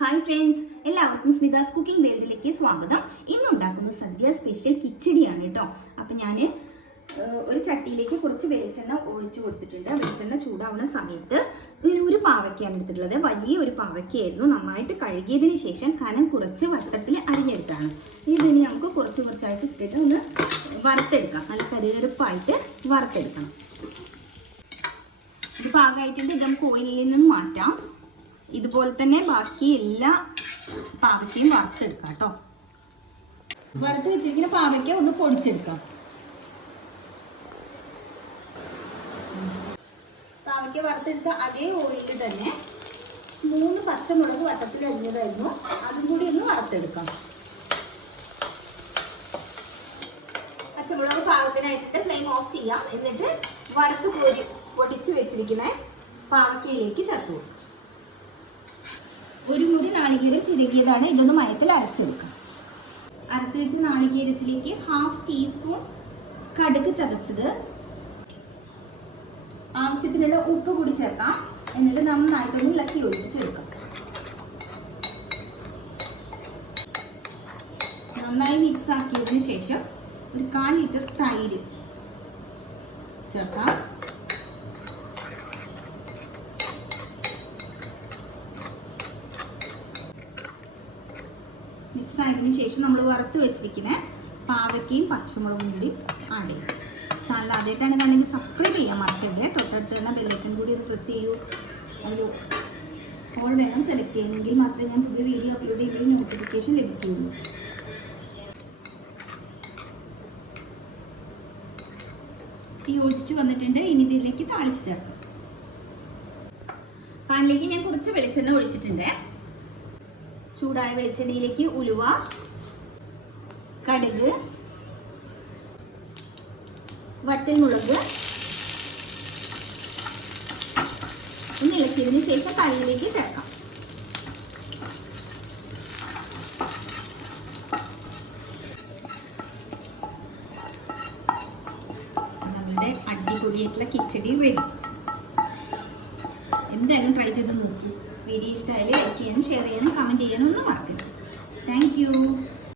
Hi friends എല്ലാവർക്കും സ്മിതാസ് cooking വേൾഡിലേക്ക് സ്വാഗതം. ഇന്ന് സദ്യ സ്പെഷ്യൽ കിച്ചടിയാണ് കേട്ടോ അപ്പം ഞാൻ ഒരു ചട്ടിയിലേക്ക് കുറച്ച് വെളിച്ചെണ്ണ ഒഴിച്ചു കൊടുത്തിട്ടുണ്ട്. വെളിച്ചെണ്ണ ചൂടാവുന്ന സമയത്ത് ഇതിന് ഒരു പാവയ്ക്കാണ് എടുത്തിട്ടുള്ളത്. വലിയ ഒരു പാവയ്ക്കായിരുന്നു നന്നായിട്ട് കഴുകിയതിന് ശേഷം കനം കുറച്ച് വട്ടത്തിൽ അരിഞ്ഞെടുത്താണ്. ഇതിന് നമുക്ക് കുറച്ച് കുറച്ചായിട്ട് ഇട്ടിട്ട് ഒന്ന് വറുത്തെടുക്കാം. നല്ല കരുകരുപ്പായിട്ട് വറുത്തെടുക്കണം. ഇത് പാകമായിട്ടുണ്ട്. ഇത് നമുക്ക് ഓയിലിൽ നിന്ന് മാറ്റാം. ഇതുപോലെ തന്നെ ബാക്കി എല്ലാ പാവയ്ക്കയും വറുത്തെടുക്കാം കേട്ടോ വറുത്ത് വെച്ചിരിക്കുന്ന പാവയ്ക്ക ഒന്ന് പൊടിച്ചെടുക്കാം. പാവയ്ക്ക വറുത്തെടുത്ത അതേ ഓയിലിൽ തന്നെ മൂന്ന് പച്ചമുളക് വട്ടത്തിൽ അരിഞ്ഞതായിരുന്നു. അതും കൂടി ഒന്ന് വറുത്തെടുക്കാം. പച്ചമുളക് പാകത്തിനായിട്ടിട്ട് ഫ്ലെയിം ഓഫ് ചെയ്യാം. എന്നിട്ട് വറുത്ത് പൊരി പൊടിച്ച് വെച്ചിരിക്കുന്ന പാവയ്ക്കയിലേക്ക് ചേർത്ത് കൊടുക്കും. ഒരു മുറി നാളികേരം ചിരുകിയതാണ് ഇതൊന്ന് മയത്തിൽ അരച്ചെടുക്കുക അരച്ചു വെച്ച നാളികേരത്തിലേക്ക് ഹാഫ് ടീസ്പൂൺ കടുക് ചതച്ചത്. ആവശ്യത്തിനുള്ള ഉപ്പ് കൂടി ചേർക്കാം. എന്നിട്ട് നന്നായിട്ടൊന്ന് ഇളക്കി യോജിപ്പിച്ചെടുക്കാം. നന്നായി മിക്സ് ആക്കിയതിന് ശേഷം ഒരു കാൽ ലിറ്റർ തൈര് ചേർക്കാം. മിക്സ് ആയതിന് ശേഷം നമ്മൾ വറുത്ത് വെച്ചിരിക്കുന്ന പാവയ്ക്കയും പച്ചമുളകും കൂടി ആഡ് ചെയ്യും. ചാനൽ ആദ്യമായിട്ടാണ് കാണുമെങ്കിൽ സബ്സ്ക്രൈബ് ചെയ്യാൻ മറക്കരുത്. തൊട്ടടുത്ത് തന്നെ ബെല്ലൈക്കൺ കൂടി ഒന്ന് പ്രസ് ചെയ്യൂ. ഒരു ഓൾ വേണം സെലക്ട് ചെയ്യുമെങ്കിൽ മാത്രമേ ഞാൻ പുതിയ വീഡിയോ അപ്ലോഡ് ചെയ്യുമ്പോൾ നോട്ടിഫിക്കേഷൻ ലഭിക്കുകയുള്ളൂ. യോജിച്ച് വന്നിട്ടുണ്ട്. ഇനി ഇതിലേക്ക് താളിച്ച് ചേർക്കാം. പാനിലേക്ക് ഞാൻ കുറച്ച് വെളിച്ചെണ്ണ ഒഴിച്ചിട്ടുണ്ട്. ചൂടായ വെളിച്ചെണ്ണയിലേക്ക് ഉലുവ കടുക് വട്ടൽമുളക് ഒന്ന് ഇളക്കിയതിന് ശേഷം കറിയിലേക്ക് ചേർക്കാം. നമ്മുടെ കിച്ചടി റെഡി എന്തായാലും ട്രൈ ചെയ്ത് നോക്കൂ. വീഡിയോ ഇഷ്ടമായാലും ലൈക്ക് ചെയ്യാനും ഷെയർ ചെയ്യാനും കമന്റ് ചെയ്യാനും ഒന്നും മറക്കരുത്. താങ്ക്